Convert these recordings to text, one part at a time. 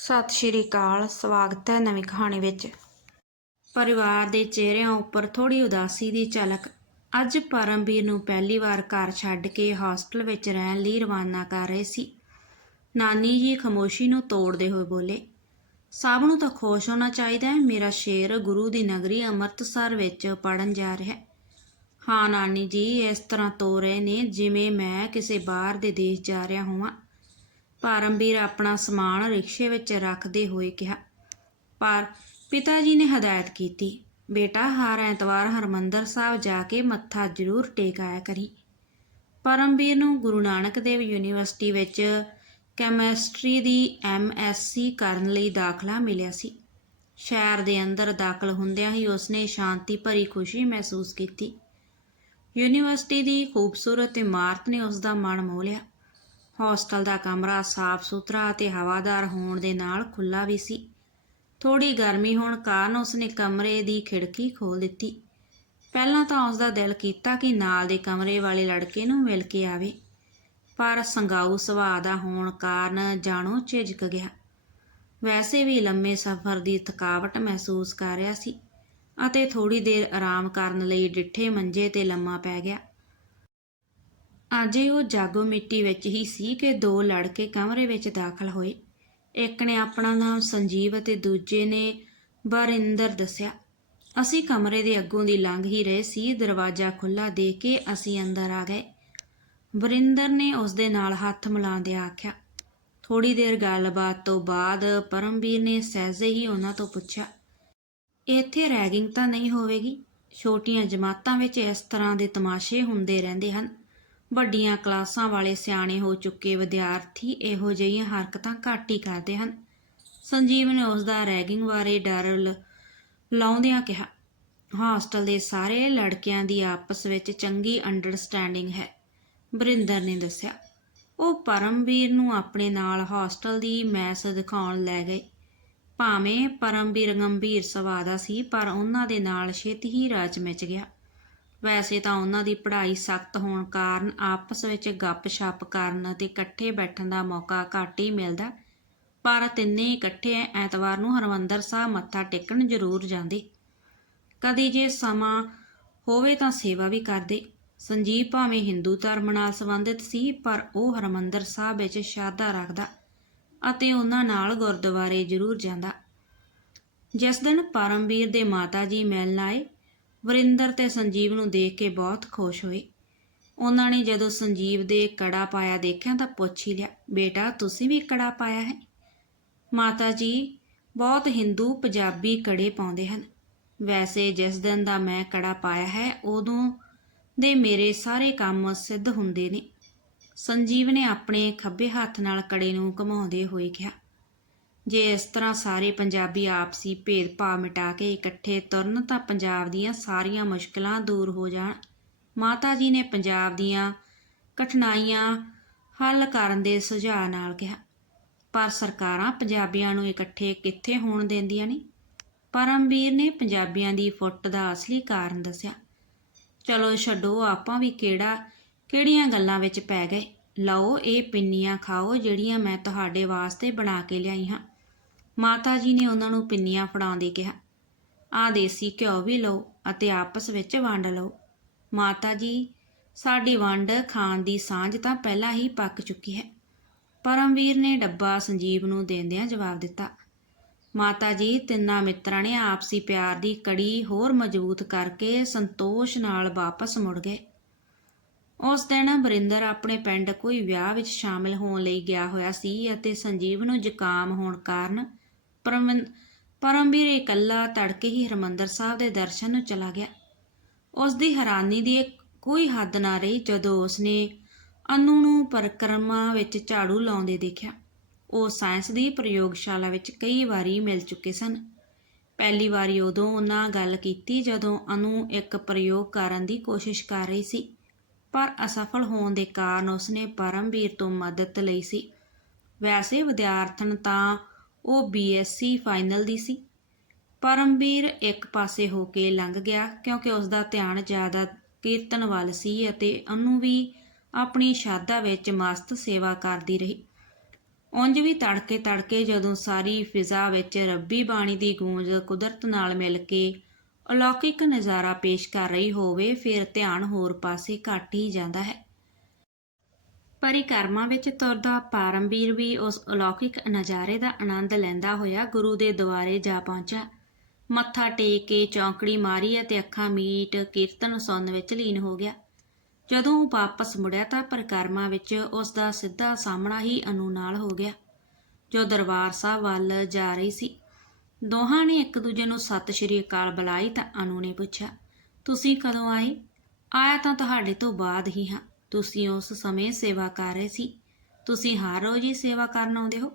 ਸਤਿ ਸ਼੍ਰੀ ਅਕਾਲ, ਸਵਾਗਤ ਹੈ ਨਵੀਂ ਕਹਾਣੀ ਵਿੱਚ। ਪਰਿਵਾਰ ਦੇ ਚਿਹਰਿਆਂ ਉੱਪਰ ਥੋੜੀ ਉਦਾਸੀ ਦੀ ਝਲਕ। ਅੱਜ ਪਰਮਵੀਰ ਨੂੰ ਪਹਿਲੀ ਵਾਰ ਘਰ ਛੱਡ ਕੇ ਹੌਸਟਲ ਵਿੱਚ ਰਹਿਣ ਲਈ ਰਵਾਨਾ ਕਰ ਰਹੇ ਸੀ। ਨਾਨੀ ਜੀ ਖਮੋਸ਼ੀ ਨੂੰ ਤੋੜਦੇ ਹੋਏ ਬੋਲੇ, ਸਭ ਨੂੰ ਤਾਂ ਖੁਸ਼ ਹੋਣਾ ਚਾਹੀਦਾ ਹੈ, ਮੇਰਾ ਸ਼ੇਰ ਗੁਰੂ ਦੀ ਨਗਰੀ ਅੰਮ੍ਰਿਤਸਰ ਵਿੱਚ ਪੜਨ ਜਾ ਰਿਹਾ ਹੈ। ਹਾਂ, ਨਾਨੀ ਜੀ, ਇਸ ਤਰ੍ਹਾਂ ਤੋ ਰਹੇ ਨੇ ਜਿਵੇਂ ਮੈਂ ਕਿਸੇ ਬਾਹਰ ਦੇ ਦੇਸ਼ ਜਾ ਰਿਹਾ ਹੋਵਾਂ। ਪਰਮਵੀਰ ਆਪਣਾ ਸਮਾਨ ਰਿਕਸ਼ੇ ਵਿੱਚ ਰੱਖਦੇ ਹੋਏ ਕਿਹਾ, ਪਰ ਪਿਤਾ ਜੀ ਨੇ ਹਦਾਇਤ ਕੀਤੀ, ਬੇਟਾ ਹਰ ਐਤਵਾਰ ਹਰਮੰਦਰ ਸਾਹਿਬ ਜਾ ਕੇ ਮੱਥਾ ਜ਼ਰੂਰ ਟੇਕ ਆਇਆ ਕਰੀ। ਪਰਮਵੀਰ ਨੂੰ ਗੁਰੂ ਨਾਨਕ ਦੇਵ ਯੂਨੀਵਰਸਿਟੀ ਵਿੱਚ ਕੈਮਿਸਟਰੀ ਦੀ ਐਮਐਸਸੀ ਕਰਨ ਲਈ ਦਾਖਲਾ ਮਿਲਿਆ ਸੀ। ਸ਼ਹਿਰ ਦੇ ਅੰਦਰ ਦਾਖਲ ਹੁੰਦਿਆਂ ਹੀ ਉਸਨੇ ਸ਼ਾਂਤੀ ਭਰੀ ਖੁਸ਼ੀ ਮਹਿਸੂਸ ਕੀਤੀ। ਯੂਨੀਵਰਸਿਟੀ ਦੀ ਖੂਬਸੂਰਤ ਇਮਾਰਤ ਨੇ ਉਸ ਦਾ ਮਨ ਮੋਹ ਲਿਆ। ਹੌਸਟਲ ਦਾ ਕਮਰਾ ਸਾਫ਼ ਸੁਥਰਾ ਅਤੇ ਹਵਾਦਾਰ ਹੋਣ ਦੇ ਨਾਲ ਖੁੱਲਾ ਵੀ ਸੀ। ਥੋੜੀ ਗਰਮੀ ਹੋਣ ਕਾਰਨ ਉਸਨੇ ਕਮਰੇ ਦੀ ਖਿੜਕੀ ਖੋਲ ਦਿੱਤੀ। ਪਹਿਲਾਂ ਤਾਂ ਉਸ ਦਾ ਦਿਲ ਕੀਤਾ ਕਿ ਨਾਲ ਦੇ ਕਮਰੇ ਵਾਲੇ ਲੜਕੇ ਨੂੰ ਮਿਲ ਕੇ ਆਵੇ, ਪਰ ਸੰਗਾਊ ਸੁਭਾਅ ਦਾ ਹੋਣ ਕਾਰਨ ਜਾਣੋ ਝਿਜਕ ਗਿਆ। ਵੈਸੇ ਵੀ ਲੰਮੇ ਸਫ਼ਰ ਦੀ ਥਕਾਵਟ ਮਹਿਸੂਸ ਕਰ ਰਿਹਾ ਸੀ ਅਤੇ ਥੋੜੀ ਦੇਰ ਆਰਾਮ ਕਰਨ ਲਈ ਡਿੱਠੇ ਮੰਜੇ ਤੇ ਲੰਮਾ ਪੈ ਗਿਆ। ਅਜੇ ਉਹ ਜਾਗੋ ਮਿੱਟੀ ਵਿੱਚ ਹੀ ਸੀ ਕਿ ਦੋ ਲੜਕੇ ਕਮਰੇ ਵਿੱਚ ਦਾਖਲ ਹੋਏ। ਇੱਕ ਨੇ ਆਪਣਾ ਨਾਮ ਸੰਜੀਵ ਅਤੇ ਦੂਜੇ ਨੇ ਬਰਿੰਦਰ ਦੱਸਿਆ। ਅਸੀਂ ਕਮਰੇ ਦੇ ਅੱਗੋਂ ਦੀ ਲੰਘ ਹੀ ਰਹੇ ਸੀ, ਦਰਵਾਜ਼ਾ ਖੁੱਲਾ ਦੇਖ ਕੇ ਅਸੀਂ ਅੰਦਰ ਆ ਗਏ। ਵਰਿੰਦਰ ਨੇ ਉਸ ਦੇ ਨਾਲ ਹੱਥ ਮਿਲਾਉਂਦਿਆਂ ਆਖਿਆ। ਥੋੜੀ ਦੇਰ ਗੱਲਬਾਤ ਤੋਂ ਬਾਅਦ ਪਰਮਵੀਰ ਨੇ ਸਹਿਜੇ ਹੀ ਉਹਨਾਂ ਤੋਂ ਪੁੱਛਿਆ, ਇੱਥੇ ਰੈਗਿੰਗ ਤਾਂ ਨਹੀਂ ਹੋਵੇਗੀ? ਛੋਟੀਆਂ ਜਮਾਤਾਂ ਵਿੱਚ ਇਸ ਤਰ੍ਹਾਂ ਦੇ ਤਮਾਸ਼ੇ ਹੁੰਦੇ ਰਹਿੰਦੇ ਹਨ। ਵੱਡੀਆਂ ਕਲਾਸਾਂ ਵਾਲੇ ਸਿਆਣੇ ਹੋ ਚੁੱਕੇ ਵਿਦਿਆਰਥੀ ਇਹੋ ਜਿਹੀਆਂ ਹਰਕਤਾਂ ਘੱਟ ਹੀ ਕਰਦੇ ਹਨ। ਸੰਜੀਵ ਨੇ ਉਸ ਦਾ ਰੈਗਿੰਗ ਬਾਰੇ ਡਰ ਲਾਉਂਦਿਆਂ ਕਿਹਾ ਹੌਸਟਲ ਦੇ ਸਾਰੇ ਲੜਕਿਆਂ ਦੀ ਆਪਸ ਵਿੱਚ ਚੰਗੀ ਅੰਡਰਸਟੈਂਡਿੰਗ ਹੈ ਬਰਿੰਦਰ ਨੇ ਦੱਸਿਆ। ਉਹ ਪਰਮਵੀਰ ਨੂੰ ਆਪਣੇ ਨਾਲ ਹੌਸਟਲ ਦੀ ਮੈਸ ਦਿਖਾਉਣ ਲੈ ਗਏ। ਭਾਵੇਂ ਪਰਮਵੀਰ ਗੰਭੀਰ ਸੁਭਾਅ ਦਾ ਸੀ, ਪਰ ਉਹਨਾਂ ਦੇ ਨਾਲ ਛੇਤੀ ਹੀ ਰਾਜ ਮਿਚ ਗਿਆ। ਵੈਸੇ ਤਾਂ ਉਹਨਾਂ ਦੀ ਪੜ੍ਹਾਈ ਸਖਤ ਹੋਣ ਕਾਰਨ ਆਪਸ ਵਿੱਚ ਗੱਪ-ਸ਼ੱਪ ਕਰਨ ਅਤੇ ਇਕੱਠੇ ਬੈਠਣ ਦਾ ਮੌਕਾ ਘੱਟ ਹੀ ਮਿਲਦਾ। ਪਰ ਤਿੰਨੇ ਇਕੱਠੇ ਐਤਵਾਰ ਨੂੰ ਹਰਮੰਦਰ ਸਾਹਿਬ ਮੱਥਾ ਟੇਕਣ ਜ਼ਰੂਰ ਜਾਂਦੇ। ਕਦੀ ਜੇ ਸਮਾਂ ਹੋਵੇ ਤਾਂ ਸੇਵਾ ਵੀ ਕਰਦੇ। ਸੰਜੀਵ ਭਾਵੇਂ ਹਿੰਦੂ ਧਰਮ ਨਾਲ ਸੰਬੰਧਿਤ ਸੀ, ਪਰ ਉਹ ਹਰਮੰਦਰ ਸਾਹਿਬ ਵਿੱਚ ਸ਼ਰਧਾ ਰੱਖਦਾ ਅਤੇ ਉਹਨਾਂ ਨਾਲ ਗੁਰਦੁਆਰੇ ਜ਼ਰੂਰ ਜਾਂਦਾ। ਜਿਸ ਦਿਨ ਪਰਮਵੀਰ ਦੇ ਮਾਤਾ ਜੀ ਮਿਲਣ ਆਏ ਵਰਿੰਦਰ ਤੇ ਸੰਜੀਵ ਨੂੰ ਦੇਖ ਕੇ ਬਹੁਤ ਖੁਸ਼ ਹੋਏ ਉਹਨਾਂ ਨੇ ਜਦੋਂ ਸੰਜੀਵ ਦੇ ਕੜਾ ਪਾਇਆ ਦੇਖਿਆ ਤਾਂ ਪੁੱਛ ਹੀ ਲਿਆ, ਬੇਟਾ, ਤੁਸੀਂ ਵੀ ਕੜਾ ਪਾਇਆ ਹੈ? ਮਾਤਾ ਜੀ ਬਹੁਤ ਹਿੰਦੂ ਪੰਜਾਬੀ ਕੜੇ ਪਾਉਂਦੇ ਹਨ। ਵੈਸੇ ਜਿਸ ਦਿਨ ਦਾ ਮੈਂ ਕੜਾ ਪਾਇਆ ਹੈ, ਉਦੋਂ ਦੇ ਮੇਰੇ ਸਾਰੇ ਕੰਮ ਸਿੱਧ ਹੁੰਦੇ ਨੇ। ਸੰਜੀਵ ਨੇ ਆਪਣੇ ਖੱਬੇ ਹੱਥ ਨਾਲ ਕੜੇ ਨੂੰ ਘੁਮਾਉਂਦੇ ਹੋਏ ਕਿਹਾ ਜੇ ਇਸ ਤਰ੍ਹਾਂ ਸਾਰੇ ਪੰਜਾਬੀ ਆਪਸੀ ਭੇਦਭਾਵ ਮਿਟਾ ਕੇ ਇਕੱਠੇ ਤੁਰਨ ਤਾਂ ਪੰਜਾਬ ਦੀਆਂ ਸਾਰੀਆਂ ਮੁਸ਼ਕਲਾਂ ਦੂਰ ਹੋ ਜਾਣ। ਮਾਤਾ ਜੀ ਨੇ ਪੰਜਾਬ ਦੀਆਂ ਕਠਿਨਾਈਆਂ ਹੱਲ ਕਰਨ ਦੇ ਸੁਝਾਅ ਨਾਲ ਕਿਹਾ, ਪਰ ਸਰਕਾਰਾਂ ਪੰਜਾਬੀਆਂ ਨੂੰ ਇਕੱਠੇ ਕਿੱਥੇ ਹੋਣ ਦਿੰਦੀਆਂ ਨਹੀਂ ਪਰਮਵੀਰ ਨੇ ਪੰਜਾਬੀਆਂ ਦੀ ਫੁੱਟ ਦਾ ਅਸਲੀ ਕਾਰਨ ਦੱਸਿਆ, ਚਲੋ ਛੱਡੋ, ਆਪਾਂ ਵੀ ਕਿਹੜਾ, ਕਿਹੜੀਆਂ ਗੱਲਾਂ ਵਿੱਚ ਪੈ ਗਏ। ਲਓ ਇਹ ਪਿੰਨੀਆਂ ਖਾਓ ਜਿਹੜੀਆਂ ਮੈਂ ਤੁਹਾਡੇ ਵਾਸਤੇ ਬਣਾ ਕੇ ਲਿਆਈ ਹਾਂ। ਮਾਤਾ ਜੀ ਨੇ ਉਹਨਾਂ ਨੂੰ ਪਿੰਨੀਆਂ ਫੜਾਉਂਦੇ ਕਿਹਾ। ਆ ਦੇਸੀ ਘਿਓ ਵੀ ਲਓ ਅਤੇ ਆਪਸ ਵਿੱਚ ਵੰਡ ਲਓ। ਮਾਤਾ ਜੀ, ਸਾਡੀ ਵੰਡ ਖਾਣ ਦੀ ਸਾਂਝ ਤਾਂ ਪਹਿਲਾਂ ਹੀ ਪੱਕ ਚੁੱਕੀ ਹੈ। ਪਰਮਵੀਰ ਨੇ ਡੱਬਾ ਸੰਜੀਵ ਨੂੰ ਦੇਂਦਿਆਂ ਜਵਾਬ ਦਿੱਤਾ। ਮਾਤਾ ਜੀ, ਤਿੰਨਾਂ ਮਿੱਤਰਾਂ ਨੇ ਆਪਸੀ ਪਿਆਰ ਦੀ ਕੜੀ ਹੋਰ ਮਜ਼ਬੂਤ ਕਰਕੇ ਸੰਤੋਸ਼ ਨਾਲ ਵਾਪਸ ਮੁੜ ਗਏ। ਉਸ ਦਿਨ ਬਰਿੰਦਰ ਆਪਣੇ ਪਿੰਡ ਕੋਈ ਵਿਆਹ ਵਿੱਚ ਸ਼ਾਮਿਲ ਹੋਣ ਲਈ ਗਿਆ ਹੋਇਆ ਸੀ ਅਤੇ ਸੰਜੀਵ ਨੂੰ ਜ਼ੁਕਾਮ ਹੋਣ ਕਾਰਨ ਪਰਮਨ ਪਰਮਵੀਰ ਇਕੱਲਾ ਤੜਕੇ ਹੀ ਹਰਮੰਦਰ ਸਾਹਿਬ ਦੇ ਦਰਸ਼ਨ ਨੂੰ ਚਲਾ ਗਿਆ। ਉਸ ਦੀ ਹੈਰਾਨੀ ਦੀ ਕੋਈ ਹੱਦ ਨਾ ਰਹੀ ਜਦੋਂ ਉਸਨੇ ਅਨੂ ਨੂੰ ਪਰਿਕਰਮਾ ਵਿੱਚ ਝਾੜੂ ਲਾਉਂਦੇ ਦੇਖਿਆ। ਉਹ ਸਾਇੰਸ ਦੀ ਪ੍ਰਯੋਗਸ਼ਾਲਾ ਵਿੱਚ ਕਈ ਵਾਰੀ ਮਿਲ ਚੁੱਕੇ ਸਨ। ਪਹਿਲੀ ਵਾਰੀ ਉਦੋਂ ਉਹਨਾਂ ਗੱਲ ਕੀਤੀ ਜਦੋਂ ਅਨੂ ਇੱਕ ਪ੍ਰਯੋਗ ਕਰਨ ਦੀ ਕੋਸ਼ਿਸ਼ ਕਰ ਰਹੀ ਸੀ, ਪਰ ਅਸਫਲ ਹੋਣ ਦੇ ਕਾਰਨ ਉਸਨੇ ਪਰਮਵੀਰ ਤੋਂ ਮਦਦ ਲਈ ਸੀ। ਵੈਸੇ ਵਿਦਿਆਰਥਣ ਤਾਂ ਉਹ ਬੀਐਸਸੀ ਫਾਈਨਲ ਦੀ ਸੀ। ਪਰਮਵੀਰ ਇੱਕ ਪਾਸੇ ਹੋ ਕੇ ਲੰਘ ਗਿਆ ਕਿਉਂਕਿ ਉਸ ਦਾ ਧਿਆਨ ਜ਼ਿਆਦਾ ਕੀਰਤਨ ਵੱਲ ਸੀ ਅਤੇ ਅਨੂ ਵੀ ਆਪਣੀ ਸ਼ਾਦਾ ਵਿੱਚ ਮਸਤ ਸੇਵਾ ਕਰਦੀ ਰਹੀ। ਉਂਝ ਵੀ ਤੜਕੇ ਤੜਕੇ ਜਦੋਂ ਸਾਰੀ ਫਿਜ਼ਾ ਵਿੱਚ ਰੱਬੀ ਬਾਣੀ ਦੀ ਗੂੰਜ ਕੁਦਰਤ ਨਾਲ ਮਿਲ ਕੇ ਅਲੌਕਿਕ ਨਜ਼ਾਰਾ ਪੇਸ਼ ਕਰ ਰਹੀ ਹੋਵੇ, ਫਿਰ ਧਿਆਨ ਹੋਰ ਪਾਸੇ ਘੱਟ ਹੀ ਜਾਂਦਾ ਹੈ। ਪਰਿਕਰਮਾ ਵਿੱਚ ਤੁਰਦਾ ਪਾਰਮਵੀਰ ਵੀ ਉਸ ਅਲੌਕਿਕ ਨਜ਼ਾਰੇ ਦਾ ਆਨੰਦ ਲੈਂਦਾ ਹੋਇਆ ਗੁਰੂ ਦੇ ਦੁਆਰੇ ਜਾ ਪਹੁੰਚਿਆ। ਮੱਥਾ ਟੇਕ ਕੇ ਚੌਂਕੜੀ ਮਾਰੀ ਅਤੇ ਅੱਖਾਂ ਮੀਟ ਕੀਰਤਨ ਸੁਣਨ ਵਿੱਚ ਲੀਨ ਹੋ ਗਿਆ। ਜਦੋਂ ਉਹ ਵਾਪਸ ਮੁੜਿਆ ਤਾਂ ਪਰਿਕਰਮਾ ਵਿੱਚ ਉਸ ਦਾ ਸਿੱਧਾ ਸਾਹਮਣਾ ਹੀ ਅਨੂ ਨਾਲ ਹੋ ਗਿਆ, ਜੋ ਦਰਬਾਰ ਸਾਹਿਬ ਵੱਲ ਜਾ ਰਹੀ ਸੀ। ਦੋਹਾਂ ਨੇ ਇੱਕ ਦੂਜੇ ਨੂੰ, ਸਤਿ ਸ਼੍ਰੀ ਅਕਾਲ ਬੁਲਾਈ ਤਾਂ ਅਨੂ ਨੇ ਪੁੱਛਿਆ, ਤੁਸੀਂ ਕਦੋਂ ਆਏ? ਆਇਆ ਤਾਂ ਤੁਹਾਡੇ ਤੋਂ ਬਾਅਦ ਹੀ ਹਾਂ। ਤੁਸੀਂ ਉਸ ਸਮੇਂ ਸੇਵਾ ਕਰ ਰਹੇ ਸੀ। ਤੁਸੀਂ ਹਰ ਰੋਜ਼ ਹੀ ਸੇਵਾ ਕਰਨ ਆਉਂਦੇ ਹੋ?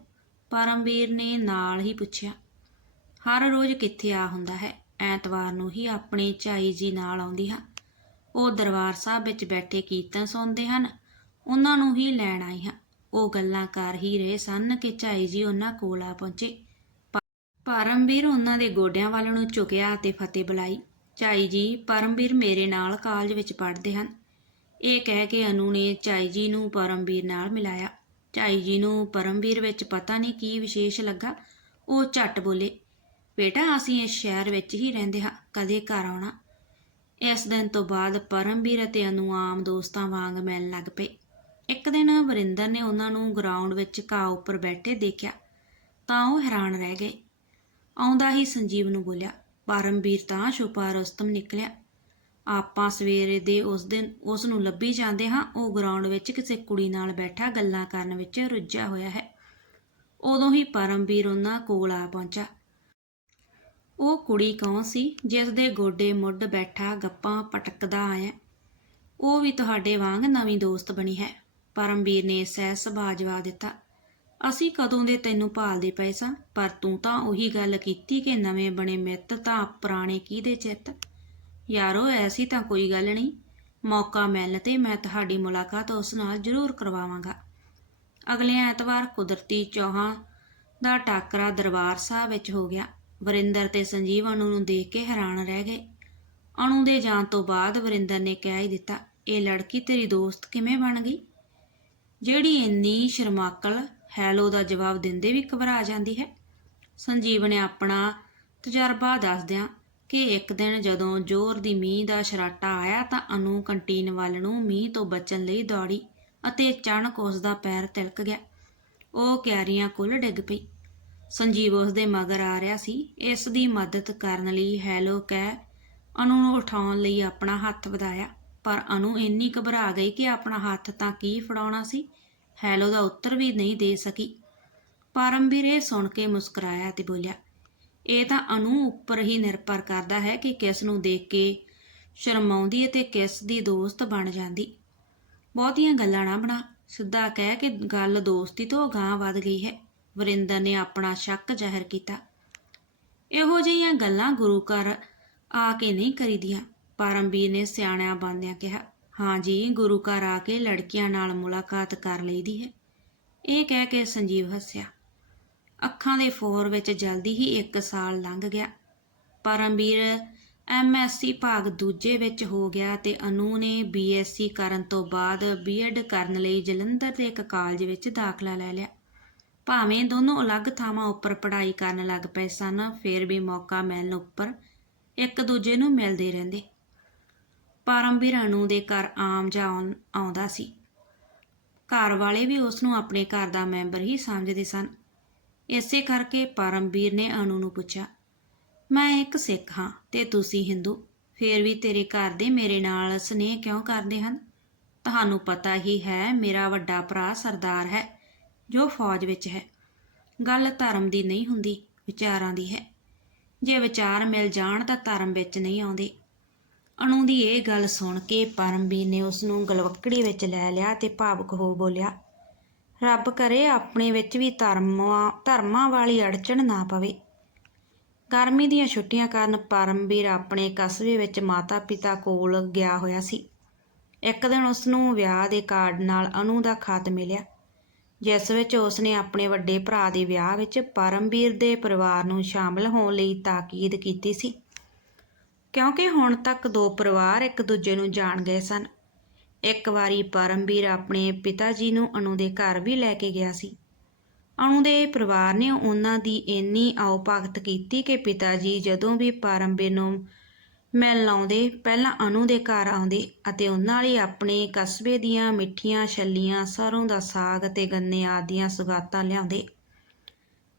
ਪਰਮਵੀਰ ਨੇ ਨਾਲ ਹੀ ਪੁੱਛਿਆ। ਹਰ ਰੋਜ਼ ਕਿੱਥੇ ਆ ਹੁੰਦਾ ਹੈ? ਐਤਵਾਰ ਨੂੰ ਹੀ ਆਪਣੇ ਝਾਈ ਜੀ ਨਾਲ ਆਉਂਦੀ ਹਾਂ। ਉਹ ਦਰਬਾਰ ਸਾਹਿਬ ਵਿੱਚ ਬੈਠੇ ਕੀਰਤਨ ਸੁਣਦੇ ਹਨ। ਉਹਨਾਂ ਨੂੰ ਹੀ ਲੈਣ ਆਈ ਹਾਂ। ਉਹ ਗੱਲਾਂ ਕਰ ਹੀ ਰਹੇ ਸਨ ਕਿ ਝਾਈ ਜੀ ਉਹਨਾਂ ਕੋਲ ਆ ਪਹੁੰਚੇ। ਪਰਮਵੀਰ ਉਹਨਾਂ ਦੇ ਗੋਡਿਆਂ ਵੱਲ ਨੂੰ ਝੁਕਿਆ ਤੇ ਫਤਿਹ ਬੁਲਾਈ। ਝਾਈ ਜੀ ਪਰਮਵੀਰ ਮੇਰੇ ਨਾਲ ਕਾਲਜ ਵਿੱਚ ਪੜ੍ਹਦੇ ਹਨ। ਇਹ ਕਹਿ ਕੇ ਅਨੂ ਨੇ ਝਾਈ ਜੀ ਨੂੰ ਪਰਮਵੀਰ ਨਾਲ ਮਿਲਾਇਆ। ਝਾਈ ਜੀ ਨੂੰ ਪਰਮਵੀਰ ਵਿੱਚ ਪਤਾ ਨਹੀਂ ਕੀ ਵਿਸ਼ੇਸ਼ ਲੱਗਾ। ਉਹ ਝੱਟ ਬੋਲੇ, ਬੇਟਾ, ਅਸੀਂ ਇਸ ਸ਼ਹਿਰ ਵਿੱਚ ਹੀ ਰਹਿੰਦੇ ਹਾਂ, ਕਦੇ ਘਰ ਆਉਣਾ। ਇਸ ਦਿਨ ਤੋਂ ਬਾਅਦ ਪਰਮਵੀਰ ਅਤੇ ਅਨੂ ਆਮ ਦੋਸਤਾਂ ਵਾਂਗ ਮਿਲਣ ਲੱਗ ਪਏ। ਇੱਕ ਦਿਨ ਵਰਿੰਦਰ ਨੇ ਉਹਨਾਂ ਨੂੰ ਗਰਾਊਂਡ ਵਿੱਚ ਘਾਹ ਉੱਪਰ ਬੈਠੇ ਦੇਖਿਆ, ਤਾਂ ਉਹ ਹੈਰਾਨ ਰਹਿ ਗਏ। ਆਉਂਦਾ ਹੀ ਸੰਜੀਵ ਨੂੰ ਬੋਲਿਆ, ਪਰਮਵੀਰ ਤਾਂ ਛੁਪਾ ਰਸਤਮ ਨਿਕਲਿਆ। ਆਪਾਂ ਸਵੇਰੇ ਦੇ ਉਸ ਦਿਨ ਉਸ ਨੂੰ ਲੱਭੀ ਜਾਂਦੇ ਹਾਂ, ਉਹ ਗਰਾਊਂਡ ਵਿੱਚ ਕਿਸੇ ਕੁੜੀ ਨਾਲ ਬੈਠਾ, ਗੱਲਾਂ ਕਰਨ ਵਿੱਚ ਰੁੱਝਿਆ ਹੋਇਆ ਹੈ। ਉਦੋਂ ਹੀ ਪਰਮਵੀਰ ਉਹਨਾਂ ਕੋਲ ਆ ਪਹੁੰਚਾ। ਉਹ ਕੁੜੀ ਕੌਣ ਸੀ, ਜਿਸ ਦੇ ਗੋਡੇ ਮੁੱਢ ਬੈਠਾ, ਗੱਪਾਂ ਪਟਕਦਾ ਆਇਆ? ਉਹ ਵੀ ਤੁਹਾਡੇ ਵਾਂਗ ਨਵੀਂ ਦੋਸਤ ਬਣੀ ਹੈ। ਪਰਮਵੀਰ ਨੇ ਸਹਿ ਸੁਭਾਅ ਜਵਾਬ ਦਿੱਤਾ। ਅਸੀਂ ਕਦੋਂ ਦੇ ਤੈਨੂੰ ਭਾਲਦੇ ਪਏ ਸਾਂ? ਪਰ ਤੂੰ ਤਾਂ ਉਹੀ ਗੱਲ ਕੀਤੀ ਕਿ ਨਵੇਂ ਬਣੇ ਮਿੱਤ ਤਾਂ ਪੁਰਾਣੇ ਕਿਹਦੇ ਚਿੱਤ? ਯਾਰੋ, ਐਸੀ ਤਾਂ ਕੋਈ ਗੱਲ ਨਹੀਂ। ਮੌਕਾ ਮਿਲਣ ਤੇ ਮੈਂ ਤੁਹਾਡੀ ਮੁਲਾਕਾਤ ਉਸ ਨਾਲ ਜ਼ਰੂਰ ਕਰਵਾਵਾਂਗਾ। ਅਗਲੇ ਐਤਵਾਰ ਕੁਦਰਤੀ ਚੌਹਾਂ ਦਾ ਟਾਕਰਾ ਦਰਬਾਰ ਸਾਹਿਬ ਵਿੱਚ ਹੋ ਗਿਆ। ਵਰਿੰਦਰ ਤੇ ਸੰਜੀਵ ਅਨੂ ਨੂੰ ਦੇਖ ਕੇ ਹੈਰਾਨ ਰਹਿ ਗਏ। ਅਨੂ ਦੇ ਜਾਣ ਤੋਂ ਬਾਅਦ ਵਰਿੰਦਰ ਨੇ ਕਹਿ ਹੀ ਦਿੱਤਾ, ਇਹ ਲੜਕੀ ਤੇਰੀ ਦੋਸਤ ਕਿਵੇਂ ਬਣ ਗਈ? ਜਿਹੜੀ ਇੰਨੀ ਸ਼ਰਮਾਕਲ ਹੈਲੋ ਦਾ ਜਵਾਬ ਦਿੰਦੇ ਵੀ ਘਬਰਾ ਜਾਂਦੀ ਹੈ। ਸੰਜੀਵ ਨੇ ਆਪਣਾ ਤਜਰਬਾ ਦੱਸਦਿਆਂ ਕਿ ਇੱਕ ਦਿਨ ਜਦੋਂ ਜ਼ੋਰ ਦੀ ਮੀਂਹ ਦਾ ਸ਼ਰਾਟਾ ਆਇਆ ਤਾਂ ਅਨੂ ਕੰਟੀਨ ਵੱਲ ਨੂੰ ਮੀਂਹ ਤੋਂ ਬਚਣ ਲਈ ਦੌੜੀ ਅਤੇ ਅਚਾਨਕ ਉਸ ਦਾ ਪੈਰ ਤਿਲਕ ਗਿਆ। ਉਹ ਕਿਆਰੀਆਂ ਕੋਲ ਡਿੱਗ ਪਈ। ਸੰਜੀਵ ਉਸ ਦੇ ਮਗਰ ਆ ਰਿਹਾ ਸੀ। ਇਸ ਦੀ ਮਦਦ ਕਰਨ ਲਈ ਹੈਲੋ ਕਹਿ ਅਨੂ ਨੂੰ ਉਠਾਉਣ ਲਈ ਆਪਣਾ ਹੱਥ ਵਧਾਇਆ। ਪਰ ਅਨੂ ਇੰਨੀ ਘਬਰਾ ਗਈ ਕਿ ਆਪਣਾ ਹੱਥ ਤਾਂ ਕੀ ਫੜਾਉਣਾ ਸੀ, ਹੈਲੋ ਦਾ ਉੱਤਰ ਵੀ ਨਹੀਂ ਦੇ ਸਕੀ। ਪਰਮਵੀਰ ਇਹ ਸੁਣ ਕੇ ਮੁਸਕਰਾਇਆ ਤੇ ਬੋਲਿਆ ਇਹ ਤਾਂ ਅਨੂ ਉੱਪਰ ਹੀ ਨਿਰਭਰ ਕਰਦਾ ਹੈ ਕਿ ਕਿਸ ਨੂੰ ਦੇਖ ਕੇ ਸ਼ਰਮਾਉਂਦੀ ਅਤੇ ਕਿਸ ਦੀ ਦੋਸਤ ਬਣ ਜਾਂਦੀ। ਬਹੁਤੀਆਂ ਗੱਲਾਂ ਨਾ ਬਣਾ। ਸਿੱਧਾ ਕਹਿ ਕੇ ਗੱਲ ਦੋਸਤੀ ਤੋਂ ਗਾਂ ਵੱਧ ਗਈ ਹੈ। ਵਰਿੰਦਰ ਨੇ ਆਪਣਾ ਸ਼ੱਕ ਜ਼ਾਹਿਰ ਕੀਤਾ। ਇਹੋ ਜਿਹੀਆਂ ਗੱਲਾਂ ਗੁਰੂ ਘਰ ਆ ਕੇ ਨਹੀਂ ਕਰੀਦੀਆਂ। ਪਰਮਵੀਰ ਨੇ ਸਿਆਣਿਆਂ ਬੰਦਿਆਂ ਕਿਹਾ, ਹਾਂ ਜੀ, ਗੁਰੂ ਘਰ ਆ ਕੇ ਲੜਕੀਆਂ ਨਾਲ ਮੁਲਾਕਾਤ ਕਰ ਲਈਦੀ ਹੈ। ਇਹ ਕਹਿ ਕੇ ਸੰਜੀਵ ਹੱਸਿਆ। ਅੱਖਾਂ ਦੇ ਫੋਰ ਵਿੱਚ ਜਲਦੀ ਹੀ ਇੱਕ ਸਾਲ ਲੰਘ ਗਿਆ। ਪਰਮਵੀਰ ਐਮਐਸਸੀ ਭਾਗ ਦੂਜੇ ਵਿੱਚ ਹੋ ਗਿਆ ਤੇ ਅਨੂ ਨੇ ਬੀਐਸਸੀ ਕਰਨ ਤੋਂ ਬਾਅਦ ਬੀਐਡ ਕਰਨ ਲਈ ਜਲੰਧਰ ਦੇ ਇੱਕ ਕਾਲਜ ਵਿੱਚ ਦਾਖਲਾ ਲੈ ਲਿਆ। ਭਾਵੇਂ ਦੋਨੋਂ ਅਲੱਗ ਥਾਵਾਂ ਉੱਪਰ ਪੜ੍ਹਾਈ ਕਰਨ ਲੱਗ ਪਏ ਸਨ, ਫਿਰ ਵੀ ਮੌਕਾ ਮਿਲਣ ਉੱਪਰ ਇੱਕ ਦੂਜੇ ਨੂੰ ਮਿਲਦੇ ਰਹਿੰਦੇ। ਪਰਮਵੀਰ ਅਨੂ ਦੇ ਘਰ ਆਮ ਜਾ ਆਉਂਦਾ ਸੀ। ਘਰ ਵਾਲੇ ਵੀ ਉਸ ਨੂੰ ਆਪਣੇ ਘਰ ਦਾ ਮੈਂਬਰ ਹੀ ਸਮਝਦੇ ਸਨ। ਇਸੇ ਕਰਕੇ ਪਰਮਵੀਰ ਨੇ ਅਨੂ ਨੂੰ ਪੁੱਛਿਆ, ਮੈਂ ਇੱਕ ਸਿੱਖ ਹਾਂ ਤੇ ਤੁਸੀਂ ਹਿੰਦੂ, ਫੇਰ ਵੀ ਤੇਰੇ ਘਰ ਦੇ ਮੇਰੇ ਨਾਲ ਸਨੇਹ ਕਿਉਂ ਕਰਦੇ ਹਨ? ਤੁਹਾਨੂੰ ਪਤਾ ਹੀ ਹੈ, ਮੇਰਾ ਵੱਡਾ ਭਰਾ ਸਰਦਾਰ ਹੈ, ਜੋ ਫੌਜ ਵਿੱਚ ਹੈ। ਗੱਲ ਧਰਮ ਦੀ ਨਹੀਂ ਹੁੰਦੀ, ਵਿਚਾਰਾਂ ਦੀ ਹੈ। ਜੇ ਵਿਚਾਰ ਮਿਲ ਜਾਣ ਤਾਂ ਧਰਮ ਵਿੱਚ ਨਹੀਂ ਆਉਂਦੇ। ਅਣੂ ਦੀ ਇਹ ਗੱਲ ਸੁਣ ਕੇ ਪਰਮਵੀਰ ਨੇ ਉਸ ਨੂੰ ਗਲਵੱਕੜੀ ਵਿੱਚ ਲੈ ਲਿਆ ਤੇ ਭਾਵੁਕ ਹੋ ਬੋਲਿਆ ਰੱਬ ਕਰੇ ਆਪਣੇ ਵਿੱਚ ਵੀ ਧਰਮਾਂ ਧਰਮਾਂ ਵਾਲੀ ਅੜਚਣ ਨਾ ਪਵੇ। ਗਰਮੀ ਦੀਆਂ ਛੁੱਟੀਆਂ ਕਾਰਨ ਪਰਮਵੀਰ ਆਪਣੇ ਕਸਬੇ ਵਿੱਚ ਮਾਤਾ-ਪਿਤਾ ਕੋਲ ਗਿਆ ਹੋਇਆ ਸੀ। ਇੱਕ ਦਿਨ ਉਸ ਨੂੰ ਵਿਆਹ ਦੇ ਕਾਰਡ ਨਾਲ ਅਨੂ ਦਾ ਖਤ ਮਿਲਿਆ, ਜਿਸ ਵਿੱਚ ਉਸ ਨੇ ਆਪਣੇ ਵੱਡੇ ਭਰਾ ਦੇ ਵਿਆਹ ਵਿੱਚ ਪਰਮਵੀਰ ਦੇ ਪਰਿਵਾਰ ਨੂੰ ਸ਼ਾਮਲ ਹੋਣ ਲਈ ਤਾਕੀਦ ਕੀਤੀ ਸੀ। ਕਿਉਂਕਿ ਹੁਣ ਤੱਕ ਦੋ ਪਰਿਵਾਰ ਇੱਕ ਦੂਜੇ ਨੂੰ ਜਾਣ ਗਏ ਸਨ। ਇੱਕ ਵਾਰੀ ਪਰਮਵੀਰ ਆਪਣੇ ਪਿਤਾ ਜੀ ਨੂੰ ਅਣੂ ਦੇ ਘਰ ਵੀ ਲੈ ਕੇ ਗਿਆ ਸੀ। ਅਣੂ ਦੇ ਪਰਿਵਾਰ ਨੇ ਉਹਨਾਂ ਦੀ ਇੰਨੀ ਆਓ ਭਗਤ ਕੀਤੀ ਕਿ ਪਿਤਾ ਜੀ ਜਦੋਂ ਵੀ ਪਰਮਵੀਰ ਨੂੰ ਮਿਲਣ ਆਉਂਦੇ, ਪਹਿਲਾਂ ਅਣੂ ਦੇ ਘਰ ਆਉਂਦੇ ਅਤੇ ਉਹਨਾਂ ਲਈ ਆਪਣੇ ਕਸਬੇ ਦੀਆਂ ਮਿੱਠੀਆਂ ਛੱਲੀਆਂ, ਸਰੋਂ ਦਾ ਸਾਗ ਅਤੇ ਗੰਨੇ ਆਦੀਆਂ ਸੁਗਾਤਾਂ ਲਿਆਉਂਦੇ।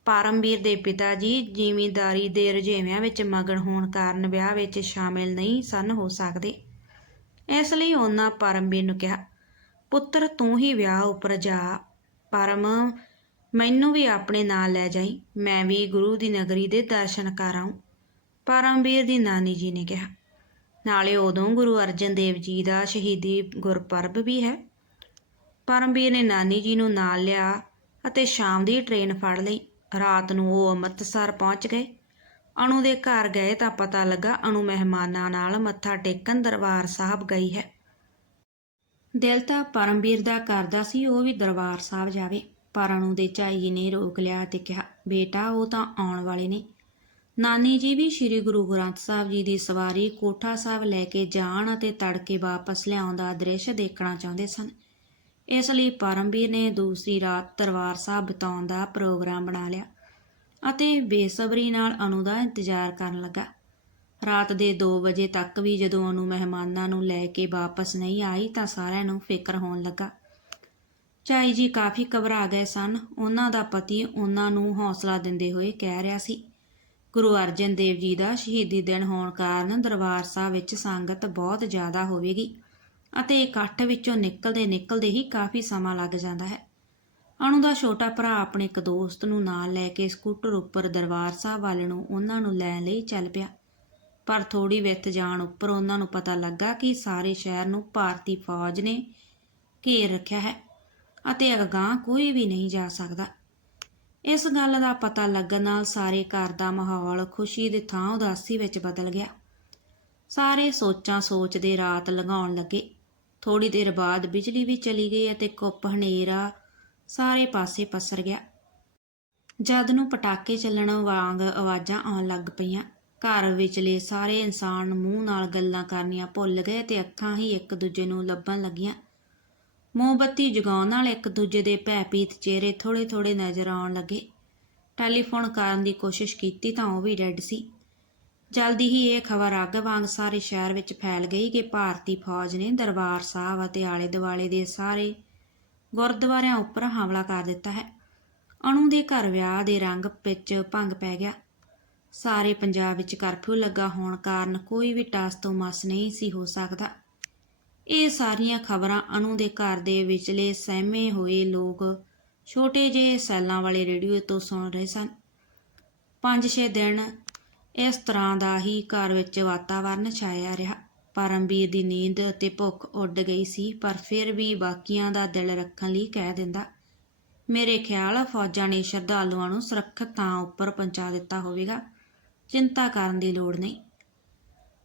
ਪਰਮਵੀਰ ਦੇ ਪਿਤਾ ਜੀ ਜ਼ਿਮੀਂਦਾਰੀ ਦੇ ਰੁਝੇਵਿਆਂ ਵਿੱਚ ਮਗਨ ਹੋਣ ਕਾਰਨ ਵਿਆਹ ਵਿੱਚ ਸ਼ਾਮਿਲ ਨਹੀਂ ਸਨ ਹੋ ਸਕਦੇ। ਇਸ ਲਈ ਉਹਨਾਂ ਪਰਮਵੀਰ ਨੂੰ ਕਿਹਾ, ਪੁੱਤਰ, ਤੂੰ ਹੀ ਵਿਆਹ ਉੱਪਰ ਜਾ। ਪਰਮ, ਮੈਨੂੰ ਵੀ ਆਪਣੇ ਨਾਲ ਲੈ ਜਾਈ। ਮੈਂ ਵੀ ਗੁਰੂ ਦੀ ਨਗਰੀ ਦੇ ਦਰਸ਼ਨ ਕਰ ਆਊਂ ਪਰਮਵੀਰ ਦੀ ਨਾਨੀ ਜੀ ਨੇ ਕਿਹਾ, ਨਾਲੇ ਉਦੋਂ ਗੁਰੂ ਅਰਜਨ ਦੇਵ ਜੀ ਦਾ ਸ਼ਹੀਦੀ ਗੁਰਪੁਰਬ ਵੀ ਹੈ। ਪਰਮਵੀਰ ਨੇ ਨਾਨੀ ਜੀ ਨੂੰ ਨਾਲ ਲਿਆ ਅਤੇ ਸ਼ਾਮ ਦੀ ਟ੍ਰੇਨ ਫੜ ਲਈ। ਰਾਤ ਨੂੰ ਉਹ ਅੰਮ੍ਰਿਤਸਰ ਪਹੁੰਚ ਗਏ। ਅਣੂ ਦੇ ਘਰ ਗਏ ਤਾਂ ਪਤਾ ਲੱਗਾ ਅਣੂ ਮਹਿਮਾਨਾਂ ਨਾਲ ਮੱਥਾ ਟੇਕਣ ਦਰਬਾਰ ਸਾਹਿਬ ਗਈ ਹੈ। ਦਿਲ ਤਾਂ ਪਰਮਵੀਰ ਦਾ ਕਰਦਾ ਸੀ, ਉਹ ਵੀ ਦਰਬਾਰ ਸਾਹਿਬ ਜਾਵੇ। ਪਰ ਅਣੂ ਦੇ ਝਾਈ ਜੀ ਨੇ ਰੋਕ ਲਿਆ ਤੇ ਕਿਹਾ, ਬੇਟਾ, ਉਹ ਤਾਂ ਆਉਣ ਵਾਲੇ ਨੇ। ਨਾਨੀ ਜੀ ਵੀ ਸ੍ਰੀ ਗੁਰੂ ਗ੍ਰੰਥ ਸਾਹਿਬ ਜੀ ਦੀ ਸਵਾਰੀ ਕੋਠਾ ਸਾਹਿਬ ਲੈ ਕੇ ਜਾਣ ਅਤੇ ਤੜਕੇ ਵਾਪਸ ਲਿਆਉਣ ਦਾ ਦ੍ਰਿਸ਼ ਦੇਖਣਾ ਚਾਹੁੰਦੇ ਸਨ। ਇਸ ਲਈ ਪਰਮਵੀਰ ਨੇ ਦੂਸਰੀ ਰਾਤ ਦਰਬਾਰ ਸਾਹਿਬ ਬਿਤਾਉਣ ਦਾ ਪ੍ਰੋਗਰਾਮ ਬਣਾ ਲਿਆ। ਅਤੇ ਬੇਸਬਰੀ ਨਾਲ ਅਨੂ ਦਾ ਇੰਤਜ਼ਾਰ ਕਰਨ ਲੱਗਾ। ਰਾਤ ਦੇ 2 ਵਜੇ ਤੱਕ ਵੀ ਜਦੋਂ ਅਨੂ ਮਹਿਮਾਨਾਂ ਨੂੰ ਲੈ ਕੇ ਵਾਪਸ ਨਹੀਂ ਆਈ ਤਾਂ ਸਾਰਿਆਂ ਨੂੰ ਫਿਕਰ ਹੋਣ ਲੱਗਾ। ਚਾਈ ਜੀ ਕਾਫੀ ਘਬਰਾ ਗਏ ਸਨ। ਉਹਨਾਂ ਦਾ ਪਤੀ ਉਹਨਾਂ ਨੂੰ ਹੌਸਲਾ ਦਿੰਦੇ ਹੋਏ ਕਹਿ ਰਿਹਾ ਸੀ, ਗੁਰੂ ਅਰਜਨ ਦੇਵ ਜੀ ਦਾ ਸ਼ਹੀਦੀ ਦਿਨ ਹੋਣ ਕਾਰਨ ਦਰਬਾਰ ਸਾਹਿਬ ਵਿੱਚ ਸੰਗਤ ਬਹੁਤ ਜ਼ਿਆਦਾ ਹੋਵੇਗੀ ਅਤੇ ਇਕੱਠ ਵਿੱਚੋਂ ਨਿਕਲਦੇ ਨਿਕਲਦੇ ਹੀ ਕਾਫੀ ਸਮਾਂ ਲੱਗ ਜਾਂਦਾ ਹੈ। ਅਣੂ ਦਾ ਛੋਟਾ ਭਰਾ ਆਪਣੇ ਇੱਕ ਦੋਸਤ ਨੂੰ ਨਾਲ ਲੈ ਕੇ ਸਕੂਟਰ ਉੱਪਰ ਦਰਬਾਰ ਸਾਹਿਬ ਵੱਲ ਨੂੰ ਉਹਨਾਂ ਨੂੰ ਲੈਣ ਲਈ ਚੱਲ ਪਿਆ। ਪਰ ਥੋੜੀ ਵਿੱਥ ਜਾਣ ਉੱਪਰ ਉਹਨਾਂ ਨੂੰ ਪਤਾ ਲੱਗਾ ਕਿ ਸਾਰੇ ਸ਼ਹਿਰ ਨੂੰ ਭਾਰਤੀ ਫੌਜ ਨੇ ਘੇਰ ਰੱਖਿਆ ਹੈ ਅਤੇ ਅਗਾਂਹ ਕੋਈ ਵੀ ਨਹੀਂ ਜਾ ਸਕਦਾ। ਇਸ ਗੱਲ ਦਾ ਪਤਾ ਲੱਗਣ ਨਾਲ ਸਾਰੇ ਘਰ ਦਾ ਮਾਹੌਲ ਖੁਸ਼ੀ ਦੇ ਥਾਂ ਉਦਾਸੀ ਵਿੱਚ ਬਦਲ ਗਿਆ। ਸਾਰੇ ਸੋਚਾਂ ਸੋਚਦੇ ਰਾਤ ਲੰਘਾਉਣ ਲੱਗੇ। ਥੋੜੀ ਦੇਰ ਬਾਅਦ ਬਿਜਲੀ ਵੀ ਚਲੀ ਗਈ ਅਤੇ ਕੁੱਪ ਹਨੇਰਾ ਸਾਰੇ ਪਾਸੇ ਪਸਰ ਗਿਆ। ਜਦ ਨੂੰ ਪਟਾਕੇ ਚੱਲਣ ਵਾਂਗ ਆਵਾਜ਼ਾਂ ਆਉਣ ਲੱਗ ਪਈਆਂ, ਘਰ ਵਿਚਲੇ ਸਾਰੇ ਇਨਸਾਨ ਮੂੰਹ ਨਾਲ ਗੱਲਾਂ ਕਰਨੀਆਂ ਭੁੱਲ ਗਏ ਤੇ ਅੱਖਾਂ ਹੀ ਇੱਕ ਦੂਜੇ ਨੂੰ ਲੱਭਣ ਲੱਗੀਆਂ। ਮੋਮਬੱਤੀ ਜਗਾਉਣ ਨਾਲ ਇੱਕ ਦੂਜੇ ਦੇ ਭੈਪੀਤ ਚਿਹਰੇ ਥੋੜੇ-ਥੋੜੇ ਨਜ਼ਰ ਆਉਣ ਲੱਗੇ। ਟੈਲੀਫੋਨ ਕਰਨ ਦੀ ਕੋਸ਼ਿਸ਼ ਕੀਤੀ ਤਾਂ ਉਹ ਵੀ ਡੈੱਡ ਸੀ। ਜਲਦੀ ਹੀ ਇਹ ਖਬਰ ਅੱਗ ਵਾਂਗ ਸਾਰੇ ਸ਼ਹਿਰ ਵਿੱਚ ਫੈਲ ਗਈ ਕਿ ਭਾਰਤੀ ਫੌਜ ਨੇ ਦਰਬਾਰ ਸਾਹਿਬ ਅਤੇ ਆਲੇ-ਦੁਆਲੇ ਦੇ ਸਾਰੇ ਗੁਰਦੁਆਰਿਆਂ ਉੱਪਰ ਹਮਲਾ ਕਰ ਦਿੱਤਾ ਹੈ। ਅਣੂ ਦੇ ਘਰ ਵਿਆਹ ਦੇ ਰੰਗ ਵਿੱਚ ਭੰਗ ਪੈ ਗਿਆ। ਸਾਰੇ ਪੰਜਾਬ ਵਿੱਚ ਕਰਫਿਊ ਲੱਗਾ ਹੋਣ ਕਾਰਨ ਕੋਈ ਵੀ ਟਾਸ ਤੋਂ ਮਸ ਨਹੀਂ ਸੀ ਹੋ ਸਕਦਾ। ਇਹ ਸਾਰੀਆਂ ਖਬਰਾਂ ਅਨੂ ਦੇ ਘਰ ਦੇ ਵਿਚਲੇ ਸਹਿਮੇ ਹੋਏ ਲੋਕ ਛੋਟੇ ਜਿਹੇ ਸੈੱਲਾਂ ਵਾਲੇ ਰੇਡੀਓ ਤੋਂ ਸੁਣ ਰਹੇ ਸਨ। ਪੰਜ ਛੇ ਦਿਨ ਇਸ ਤਰ੍ਹਾਂ ਦਾ ਹੀ ਘਰ ਵਿੱਚ ਵਾਤਾਵਰਨ ਛਾਇਆ ਰਿਹਾ। ਪਰਮਵੀਰ ਦੀ ਨੀਂਦ ਅਤੇ ਭੁੱਖ ਉੱਡ ਗਈ ਸੀ, ਪਰ ਫਿਰ ਵੀ ਬਾਕੀਆਂ ਦਾ ਦਿਲ ਰੱਖਣ ਲਈ ਕਹਿ ਦਿੰਦਾ, ਮੇਰੇ ਖਿਆਲ ਫੌਜਾਂ ਨੇ ਸ਼ਰਧਾਲੂਆਂ ਨੂੰ ਸੁਰੱਖਿਅਤ ਥਾਂ ਉੱਪਰ ਪਹੁੰਚਾ ਦਿੱਤਾ ਹੋਵੇਗਾ। ਚਿੰਤਾ ਕਰਨ ਦੀ ਲੋੜ ਨਹੀਂ।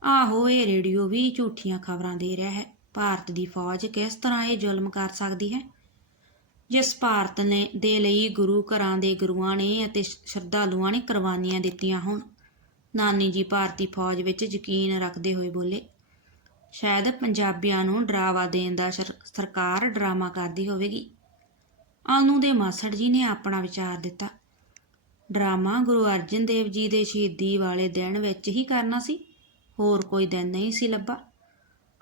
ਆਹੋ, ਇਹ ਰੇਡੀਓ ਵੀ ਝੂਠੀਆਂ ਖਬਰਾਂ ਦੇ ਰਿਹਾ ਹੈ। ਭਾਰਤ ਦੀ ਫੌਜ ਕਿਸ ਤਰ੍ਹਾਂ ਇਹ ਜ਼ੁਲਮ ਕਰ ਸਕਦੀ ਹੈ? ਜਿਸ ਭਾਰਤ ਨੇ, ਦੇ ਲਈ ਗੁਰੂ ਘਰਾਂ ਦੇ ਗੁਰੂਆਂ ਨੇ ਅਤੇ ਸ਼ਰਧਾਲੂਆਂ ਨੇ ਕੁਰਬਾਨੀਆਂ ਦਿੱਤੀਆਂ ਹੋਣ। ਨਾਨੀ ਜੀ ਭਾਰਤੀ ਫੌਜ ਵਿੱਚ ਯਕੀਨ ਰੱਖਦੇ ਹੋਏ ਬੋਲੇ ਸ਼ਾਇਦ ਪੰਜਾਬੀਆਂ ਨੂੰ ਡਰਾਵਾ ਦੇਣ ਦਾ ਸ਼ਰ- ਸਰਕਾਰ ਡਰਾਮਾ ਕਰਦੀ ਹੋਵੇਗੀ। ਆਨੂ ਦੇ ਮਾਸੜ ਜੀ ਨੇ ਆਪਣਾ ਵਿਚਾਰ ਦਿੱਤਾ। ਡਰਾਮਾ ਗੁਰੂ ਅਰਜਨ ਦੇਵ ਜੀ ਦੇ ਸ਼ਹੀਦੀ ਵਾਲੇ ਦਿਨ ਵਿੱਚ ਹੀ ਕਰਨਾ ਸੀ, ਹੋਰ ਕੋਈ ਦਿਨ ਨਹੀਂ ਸੀ ਲੱਭਾ।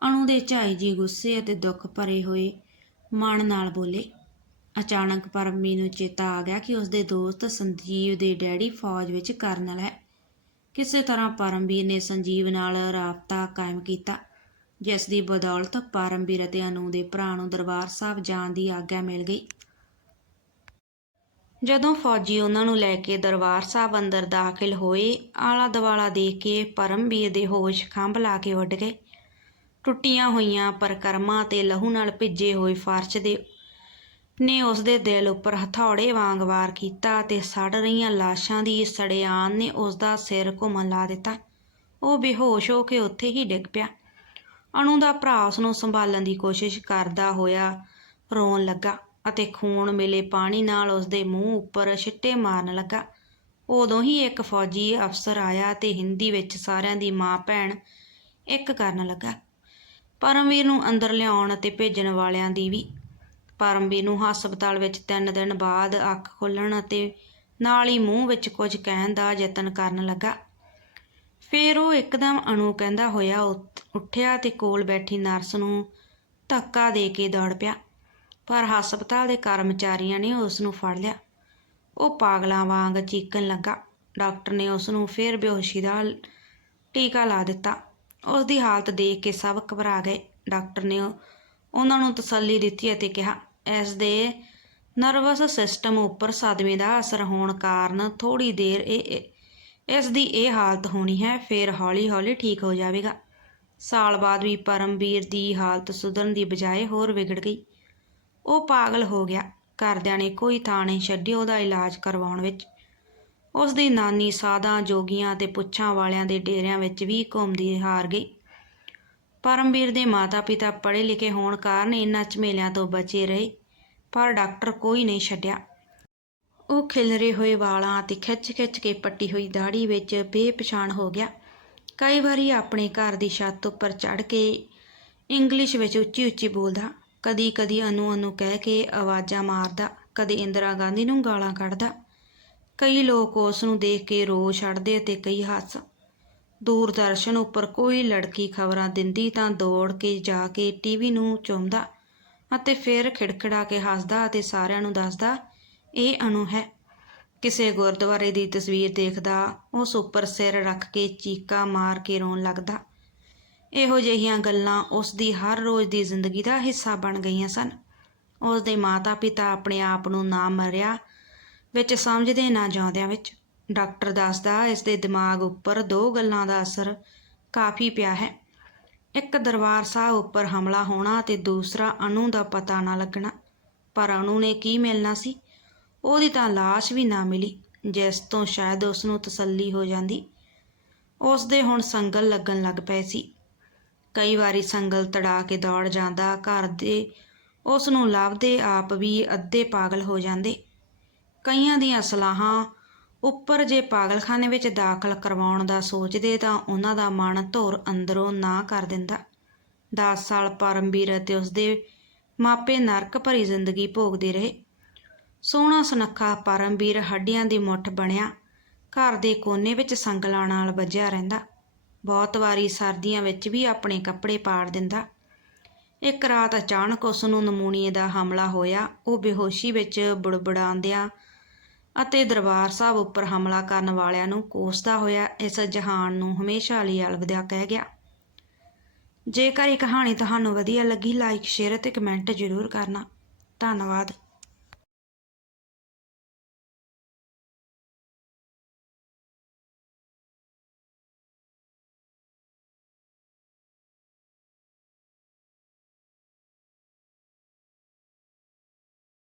ਅਣੂ ਦੇ ਝਾਈ ਜੀ ਗੁੱਸੇ ਅਤੇ ਦੁੱਖ ਭਰੇ ਹੋਏ ਮਨ ਨਾਲ ਬੋਲੇ। ਅਚਾਨਕ ਪਰਮੀ ਨੂੰ ਚੇਤਾ ਆ ਗਿਆ ਕਿ ਉਸਦੇ ਦੋਸਤ ਸੰਜੀਵ ਦੇ ਡੈਡੀ ਫੌਜ ਵਿੱਚ ਕਰਨਲ ਹੈ। ਕਿਸੇ ਤਰ੍ਹਾਂ ਪਰਮਵੀਰ ਨੇ ਸੰਜੀਵ ਨਾਲ ਰਾਬਤਾ ਕਾਇਮ ਕੀਤਾ। ਜਿਸ ਦੀ ਬਦੌਲਤ ਪਰਮਵੀਰ ਅਤੇ ਅਨੂ ਦੇ ਭਰਾ ਨੂੰ ਦਰਬਾਰ ਸਾਹਿਬ ਜਾਣ ਦੀ ਆਗਿਆ ਮਿਲ ਗਈ। ਜਦੋਂ ਫੌਜੀ ਉਹਨਾਂ ਨੂੰ ਲੈ ਕੇ ਦਰਬਾਰ ਸਾਹਿਬ ਅੰਦਰ ਦਾਖਲ ਹੋਏ ਆਲਾ ਦਵਾਲਾ ਦੇਖ ਕੇ ਪਰਮਵੀਰ ਦੇ ਹੋਸ਼ ਖੰਭ ਲਾ ਕੇ ਉੱਡ ਗਏ। ਟੁੱਟੀਆਂ ਹੋਈਆਂ ਪਰਕਰਮਾਂ ਤੇ ਲਹੂ ਨਾਲ ਭਿੱਜੇ ਹੋਏ ਫਰਸ਼ ਦੇ ਨੇ ਉਸ ਦੇ ਦਿਲ ਉੱਪਰ ਹਥੌੜੇ ਵਾਂਗ ਵਾਰ ਕੀਤਾ ਤੇ ਸੜ ਰਹੀਆਂ ਲਾਸ਼ਾਂ ਦੀ ਸੜਿਆਨ ਨੇ ਉਸ ਦਾ ਸਿਰ ਘੁੰਮਣ ਲਾ ਦਿੱਤਾ। ਉਹ ਬੇਹੋਸ਼ ਹੋ ਕੇ ਉੱਥੇ ਹੀ ਡਿੱਗ ਪਿਆ। ਅਣੂ ਦਾ ਭਰਾ ਉਸ ਨੂੰ ਸੰਭਾਲਣ ਦੀ ਕੋਸ਼ਿਸ਼ ਕਰਦਾ ਹੋਇਆ ਰੋਣ ਲੱਗਾ ਅਤੇ ਖੂਨ ਮਿਲੇ ਪਾਣੀ ਨਾਲ ਉਸ ਦੇ ਮੂੰਹ ਉੱਪਰ ਛਿੱਟੇ ਮਾਰਨ ਲੱਗਾ। ਉਦੋਂ ਹੀ ਇੱਕ ਫੌਜੀ ਅਫਸਰ ਆਇਆ ਤੇ ਹਿੰਦੀ ਵਿੱਚ ਸਾਰਿਆਂ ਦੀ ਮਾਂ ਭੈਣ ਇੱਕ ਕਰਨ ਲੱਗਾ। ਪਰਮਵੀਰ ਨੂੰ ਅੰਦਰ ਲਿਆਉਣ ਅਤੇ ਭੇਜਣ ਵਾਲਿਆਂ ਦੀ ਵੀ। ਪਰਮਵੀਰ ਨੂੰ ਹਸਪਤਾਲ ਵਿੱਚ 3 ਦਿਨ ਬਾਅਦ ਅੱਖ ਖੋਲ੍ਹਣ ਅਤੇ ਨਾਲ ਹੀ ਮੂੰਹ ਵਿੱਚ ਕੁਝ ਕਹਿਣ ਦਾ ਯਤਨ ਕਰਨ ਲੱਗਾ। ਫਿਰ ਉਹ ਇੱਕਦਮ ਅਣੂ ਕਹਿੰਦਾ ਹੋਇਆ ਉੱਠਿਆ ਤੇ ਕੋਲ ਬੈਠੀ ਨਰਸ ਨੂੰ ਧੱਕਾ ਦੇ ਕੇ ਦੌੜ ਪਿਆ। ਪਰ ਹਸਪਤਾਲ ਦੇ ਕਰਮਚਾਰੀਆਂ ਨੇ ਉਸ ਨੂੰ ਫੜ ਲਿਆ। ਉਹ ਪਾਗਲਾਂ ਵਾਂਗ ਚੀਕਣ ਲੱਗਾ। ਡਾਕਟਰ ਨੇ ਉਸ ਨੂੰ ਫਿਰ ਬੇਹੋਸ਼ੀ ਦਾ ਟੀਕਾ ਲਾ ਦਿੱਤਾ। ਉਸ ਦੀ ਹਾਲਤ ਦੇਖ ਕੇ ਸਭ ਘਬਰਾ ਗਏ। ਡਾਕਟਰ ਨੇ ਉਹਨਾਂ ਨੂੰ ਤਸੱਲੀ ਦਿੱਤੀ ਅਤੇ ਕਿਹਾ, ਇਸ ਦੇ ਨਰਵਸ ਸਿਸਟਮ ਉੱਪਰ ਸਦਮੇ ਦਾ ਅਸਰ ਹੋਣ ਕਾਰਨ ਥੋੜੀ ਦੇਰ ਇਹ- ਇਸ ਦੀ ਇਹ ਹਾਲਤ ਹੋਣੀ ਹੈ, ਫਿਰ ਹੌਲੀ-ਹੌਲੀ ਠੀਕ ਹੋ ਜਾਵੇਗਾ। ਸਾਲ ਬਾਅਦ ਵੀ ਪਰਮਵੀਰ ਦੀ ਹਾਲਤ ਸੁਧਰਨ ਦੀ ਬਜਾਏ ਹੋਰ ਵਿਗੜ ਗਈ। ਉਹ ਪਾਗਲ ਹੋ ਗਿਆ। ਘਰਦਿਆਂ ਨੇ ਕੋਈ ਥਾਂ ਨਹੀਂ ਛੱਡੀ ਉਹਦਾ ਇਲਾਜ ਕਰਵਾਉਣ ਵਿੱਚ। ਉਸ ਦੀ ਨਾਨੀ ਸਾਧਾਂ, ਜੋਗੀਆਂ ਤੇ ਪੁੱਛਾਂ ਵਾਲਿਆਂ ਦੇ ਡੇਰਿਆਂ ਵਿੱਚ ਵੀ ਘੁੰਮਦੀ ਹਾਰ ਗਈ। ਪਰਮਵੀਰ ਦੇ ਮਾਤਾ-ਪਿਤਾ ਪੜ੍ਹੇ ਲਿਖੇ ਹੋਣ ਕਾਰਨ ਇਹਨਾਂ ਝਮੇਲਿਆਂ ਤੋਂ ਬਚੇ ਰਹੇ, ਪਰ ਡਾਕਟਰ ਕੋਈ ਨਹੀਂ ਛੱਡਿਆ। ਉਹ ਖਿਲਰੇ ਹੋਏ ਵਾਲਾਂ ਅਤੇ ਖਿੱਚ-ਖਿੱਚ ਕੇ ਪੱਟੀ ਹੋਈ ਦਾੜੀ ਵਿੱਚ ਬੇਪਛਾਣ ਹੋ ਗਿਆ। ਕਈ ਵਾਰੀ ਆਪਣੇ ਘਰ ਦੀ ਛੱਤ ਉੱਪਰ ਚੜ੍ਹ ਕੇ ਇੰਗਲਿਸ਼ ਵਿੱਚ ਉੱਚੀ-ਉੱਚੀ ਬੋਲਦਾ, ਕਦੀ-ਕਦੀ ਅਨੂ ਅਨੂ ਕਹਿ ਕੇ ਆਵਾਜ਼ਾਂ ਮਾਰਦਾ, ਕਦੇ ਇੰਦਰਾ ਗਾਂਧੀ ਨੂੰ ਗਾਲਾਂ ਕੱਢਦਾ। ਕਈ ਲੋਕ ਉਸ ਨੂੰ ਦੇਖ ਕੇ ਰੋ ਛੱਡਦੇ ਅਤੇ ਕਈ ਹੱਸ, ਦੂਰਦਰਸ਼ਨ ਉੱਪਰ ਕੋਈ ਲੜਕੀ ਖਬਰਾਂ ਦਿੰਦੀ ਤਾਂ ਦੌੜ ਕੇ ਜਾ ਕੇ ਟੀਵੀ ਨੂੰ ਚੁੰਮਦਾ ਅਤੇ ਫਿਰ ਖਿੜਖਿੜਾ ਕੇ ਹੱਸਦਾ ਅਤੇ ਸਾਰਿਆਂ ਨੂੰ ਦੱਸਦਾ ਇਹ ਅਣੂ ਹੈ। ਕਿਸੇ ਗੁਰਦੁਆਰੇ ਦੀ ਤਸਵੀਰ ਦੇਖਦਾ ਉਸ ਉੱਪਰ ਸਿਰ ਰੱਖ ਕੇ ਚੀਕਾ ਮਾਰ ਕੇ ਰੋਣ ਲੱਗਦਾ। ਇਹੋ ਜਿਹੀਆਂ ਗੱਲਾਂ ਉਸ ਦੀ ਹਰ ਰੋਜ਼ ਦੀ ਜ਼ਿੰਦਗੀ ਦਾ ਹਿੱਸਾ ਬਣ ਗਈਆਂ ਸਨ। ਉਸ ਦੇ ਮਾਤਾ-ਪਿਤਾ ਆਪਣੇ ਆਪ ਨੂੰ ਨਾ ਮਰਿਆ, ਵਿੱਚ ਸਮਝਦੇ ਨਾ ਜਾਂਦਿਆਂ ਵਿੱਚ। ਡਾਕਟਰ ਦੱਸਦਾ, ਇਸ ਦੇ ਦਿਮਾਗ ਉੱਪਰ ਦੋ ਗੱਲਾਂ ਦਾ ਅਸਰ ਕਾਫੀ ਪਿਆ ਹੈ। ਇੱਕ ਦਰਬਾਰ ਸਾਹਿਬ ਉੱਪਰ ਹਮਲਾ ਹੋਣਾ ਤੇ ਦੂਸਰਾ ਅਣੂ ਦਾ ਪਤਾ ਨਾ ਲੱਗਣਾ। ਪਰ ਅਣੂ ਨੇ ਕੀ ਮਿਲਣਾ ਸੀ? ਉਹਦੀ ਤਾਂ ਲਾਸ਼ ਵੀ ਨਾ ਮਿਲੀ, ਜਿਸ ਤੋਂ ਸ਼ਾਇਦ ਉਸ ਨੂੰ ਤਸੱਲੀ ਹੋ ਜਾਂਦੀ। ਉਸ ਦੇ ਹੁਣ ਸੰਗਲ ਲੱਗਣ ਲੱਗ ਪਏ ਸੀ। ਕਈ ਵਾਰੀ ਸੰਗਲ ਤੜਾ ਕੇ ਦੌੜ ਜਾਂਦਾ, ਘਰ ਦੇ ਉਸ ਨੂੰ ਲੱਭਦੇ ਆਪ ਵੀ ਅੱਧੇ ਪਾਗਲ ਹੋ ਜਾਂਦੇ। ਕਈਆਂ ਦੀਆਂ ਸਲਾਹਾਂ, ਉੱਪਰ ਜੇ ਪਾਗਲਖਾਨੇ ਵਿੱਚ ਦਾਖਲ ਕਰਵਾਉਣ ਦਾ ਸੋਚਦੇ ਤਾਂ ਉਹਨਾਂ ਦਾ ਮਨ ਧੋਰ ਅੰਦਰੋਂ ਨਾ ਕਰ ਦਿੰਦਾ। 10 ਸਾਲ ਪਰਮਵੀਰ ਅਤੇ ਉਸਦੇ ਮਾਪੇ ਨਰਕ ਭਰੀ ਜ਼ਿੰਦਗੀ ਭੋਗਦੇ ਰਹੇ। ਸੋਹਣਾ ਸੁਨੱਖਾ ਪਰਮਵੀਰ ਹੱਡੀਆਂ ਦੀ ਮੁੱਠ ਬਣਿਆ। ਘਰ ਦੇ ਕੋਨੇ ਵਿੱਚ ਸੰਗਲਾਂ ਨਾਲ ਵੱਜਿਆ ਰਹਿੰਦਾ। ਬਹੁਤ ਵਾਰੀ ਸਰਦੀਆਂ ਵਿੱਚ ਵੀ ਆਪਣੇ ਕੱਪੜੇ ਪਾੜ ਦਿੰਦਾ। ਇੱਕ ਰਾਤ ਅਚਾਨਕ ਉਸ ਨੂੰ ਨਮੂਨੀਏ ਦਾ ਹਮਲਾ ਹੋਇਆ। ਉਹ ਬੇਹੋਸ਼ੀ ਵਿੱਚ ਬੁੜਬੜਾਉਂਦਿਆਂ ਅਤੇ ਦਰਬਾਰ ਸਾਹਿਬ ਉੱਪਰ ਹਮਲਾ ਕਰਨ ਵਾਲਿਆਂ ਨੂੰ ਕੋਸਦਾ ਹੋਇਆ, ਇਸ ਜਹਾਨ ਨੂੰ ਹਮੇਸ਼ਾ ਲਈ ਅਲਵਿਦਾ ਕਹਿ ਗਿਆ। ਜੇਕਰ ਇਹ ਕਹਾਣੀ ਤੁਹਾਨੂੰ ਵਧੀਆ ਲੱਗੀ, ਲਾਈਕ, ਸ਼ੇਅਰ ਅਤੇ ਕਮੈਂਟ ਜ਼ਰੂਰ ਕਰਨਾ। ਧੰਨਵਾਦ।